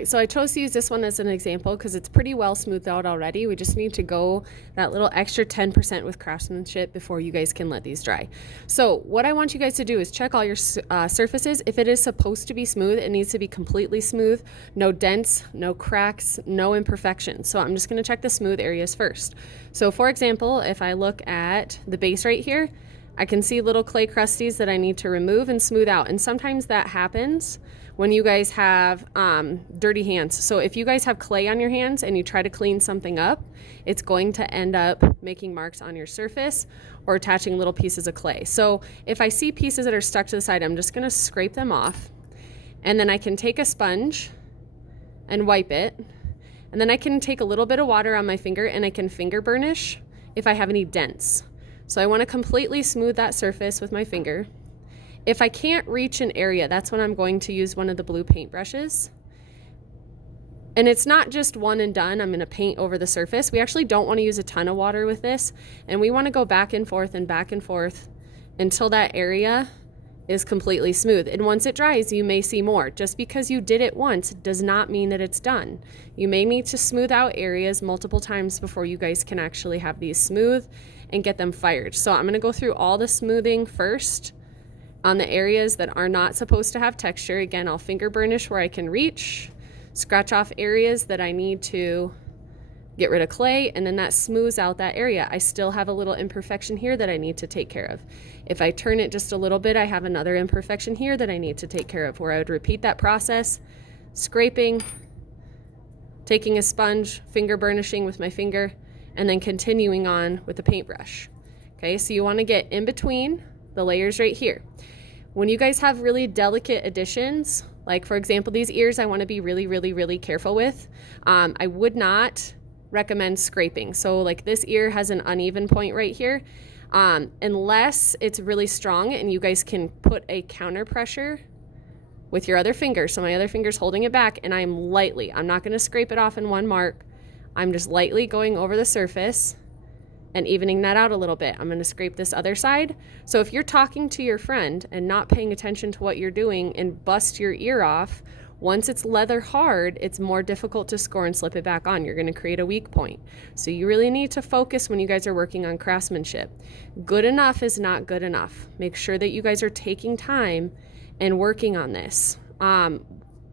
So I chose to use this one as an example because it's pretty well smoothed out already. We just need to go that little extra 10% with craftsmanship before you guys can let these dry. So what I want you guys to do is check all your surfaces. If it is supposed to be smooth, it needs to be completely smooth, no dents, no cracks, no imperfections. So I'm just going to check the smooth areas first. So for example, if I look at the base right here, I can see little clay crusties that I need to remove and smooth out. And sometimes that happens when you guys have dirty hands. So if you guys have clay on your hands and you try to clean something up, it's going to end up making marks on your surface or attaching little pieces of clay. So if I see pieces that are stuck to the side, I'm just gonna scrape them off. And then I can take a sponge and wipe it. And then I can take a little bit of water on my finger and I can finger burnish if I have any dents. So I want to completely smooth that surface with my finger. If I can't reach an area, that's when I'm going to use one of the blue paint brushes. And it's not just one and done. I'm going to paint over the surface. We actually don't want to use a ton of water with this. And we want to go back and forth until that area is completely smooth. And once it dries, you may see more. Just because you did it once does not mean that it's done. You may need to smooth out areas multiple times before you guys can actually have these smooth and get them fired. So I'm going to go through all the smoothing first on the areas that are not supposed to have texture. Again, I'll finger burnish where I can reach, scratch off areas that I need to get rid of clay, and then that smooths out that area. I still have a little imperfection here that I need to take care of. If I turn it just a little bit, I have another imperfection here that I need to take care of, where I would repeat that process, scraping, taking a sponge, finger burnishing with my finger, and then continuing on with the paintbrush. Okay, so you want to get in between the layers right here. When you guys have really delicate additions, like for example, these ears, I want to be really, really, really careful with. I would not recommend scraping. So like this ear has an uneven point right here. Unless it's really strong and you guys can put a counter pressure with your other finger. So my other finger's holding it back and I'm not going to scrape it off in one mark. I'm just lightly going over the surface and evening that out a little bit. I'm going to scrape this other side. So if you're talking to your friend and not paying attention to what you're doing and bust your ear off, once it's leather hard, it's more difficult to score and slip it back on. You're going to create a weak point. So you really need to focus when you guys are working on craftsmanship. Good enough is not good enough. Make sure that you guys are taking time and working on this.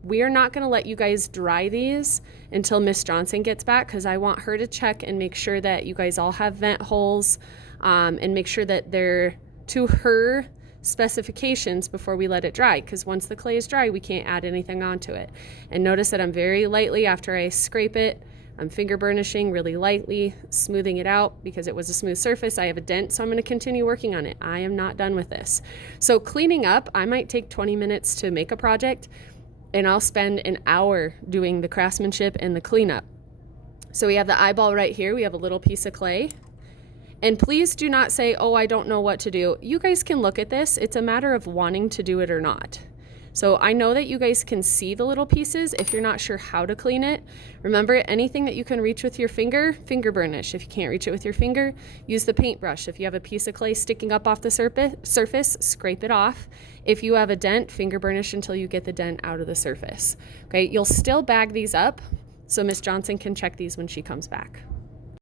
We are not going to let you guys dry these until Miss Johnson gets back, because I want her to check and make sure that you guys all have vent holes and make sure that they're to her specifications before we let it dry, because once the clay is dry, we can't add anything onto it. And notice that I'm very lightly, after I scrape it, I'm finger burnishing really lightly, smoothing it out because it was a smooth surface. I have a dent, so I'm going to continue working on it. I am not done with this. So cleaning up, I might take 20 minutes to make a project, and I'll spend an hour doing the craftsmanship and the cleanup. So we have the eyeball right here. We have a little piece of clay. And please do not say, oh, I don't know what to do. You guys can look at this. It's a matter of wanting to do it or not. So I know that you guys can see the little pieces if you're not sure how to clean it. Remember, anything that you can reach with your finger, finger burnish. If you can't reach it with your finger, use the paintbrush. If you have a piece of clay sticking up off the surface, scrape it off. If you have a dent, finger burnish until you get the dent out of the surface. Okay, you'll still bag these up so Miss Johnson can check these when she comes back.